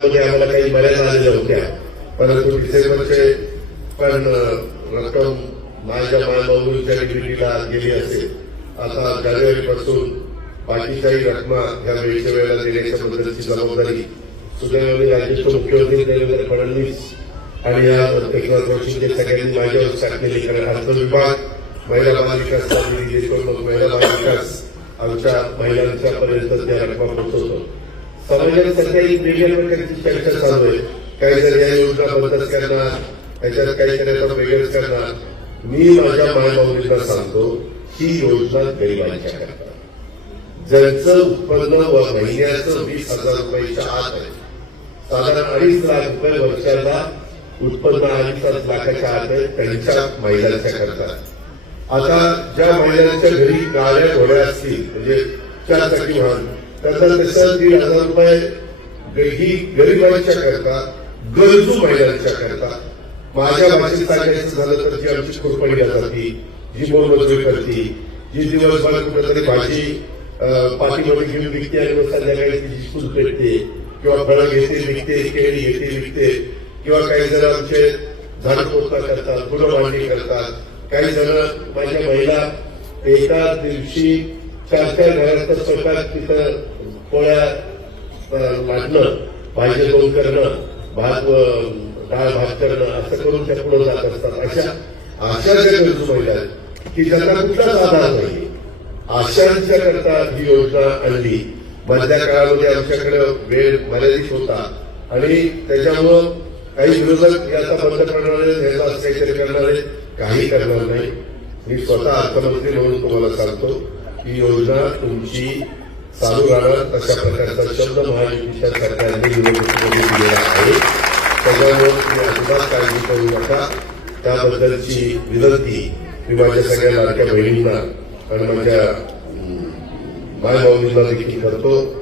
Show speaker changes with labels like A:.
A: मध्ये आम्हाला काही मर्यादा आलेल्या होत्या परंतु डिसेंबरचे पण रक्कम माझ्या मालमौलीच्या डिग्रीला गेली असेल. आता जानेवारीपासून बाकीच्याही रकमा ह्या वेळच्या वेळेला देण्याच्या बद्दलची जबाबदारी सुदैवाने राज्याचे मुख्यमंत्री देवेंद्र फडणवीस आणि या एकनाथ जोशींचे सगळ्यांनी माझ्यावर टाकलेली कारण अर्थ विभाग महिला बालविकास महिला बालविकास आमच्या महिलांच्या पर्यंत त्या रकमा पोहोचवतो. समाजात सध्या एक वेगळ्या प्रकारची चर्चा चालू आहे. काही जर या योजना बंदच करणार त्याच्यात काही करायचं वेगळंच करणार. मी माझ्या मायबाबींना सांगतो ही योजना गरिबांच्या करता ज्यांचं उत्पन्न व महिन्याचं वीस हजार रुपयाच्या आत आहे. साधारण अडीच लाख रुपये वर्षाला उत्पन्न अडीच लाखाच्या आत आहे त्यांच्या महिलांच्या करता आता ज्या महिलांच्या घरी गाड्या घोड्या असतील म्हणजे चारचाकी वाहन त्यांना तसं दीड हजार रुपये ही गरिबांच्या करता गरजू महिलांच्या करता. माझ्या भाषेत सांगायचं झालं तर जी आमची खुरपणी जाती जी मोलमजुरी करते जी दिवसभर कुठेतरी भाजी पाठीमध्ये घेऊन विकते आणि मग संध्याकाळी तिची स्कूल पेटते किंवा फळं घेते विकते केळी घेते विकते किंवा काही जण आमचे झाड पोचणा करतात फुलं मांडणी करतात. काही जण माझ्या महिला एका दिवशी चार चार घरात स्वतः तिथं पोळ्या वाटणं भाजी दोन करणं भात डाळ भात करणं असं करून त्या पुढे जात असतात. अशा अशा ज्या गरजू महिला की त्यांना कुठलाच आधार नाही. आशांच्या करता ही योजना आणली. मधल्या काळामध्ये आमच्याकडे वेळ मर्यादित होता. आणि त्याच्यामुळं काही विरोधक याचा बंद करणारे ह्याचा काहीतरी करणारे काही करणार नाही. मी स्वतः अर्थमंत्री म्हणून तुम्हाला सांगतो. ही योजना तुमची चालू राहणार अशा प्रकारचा शब्द महायुतीच्या सरकारने निवडणुकीमध्ये दिलेला आहे. त्याच्यामुळे तुम्ही अजिबात काळजी करू नका. त्याबद्दलची विनंती मी माझ्या सगळ्या लाडक्या बहिणींना आणि माझ्या मायबाबींना देखील करतो.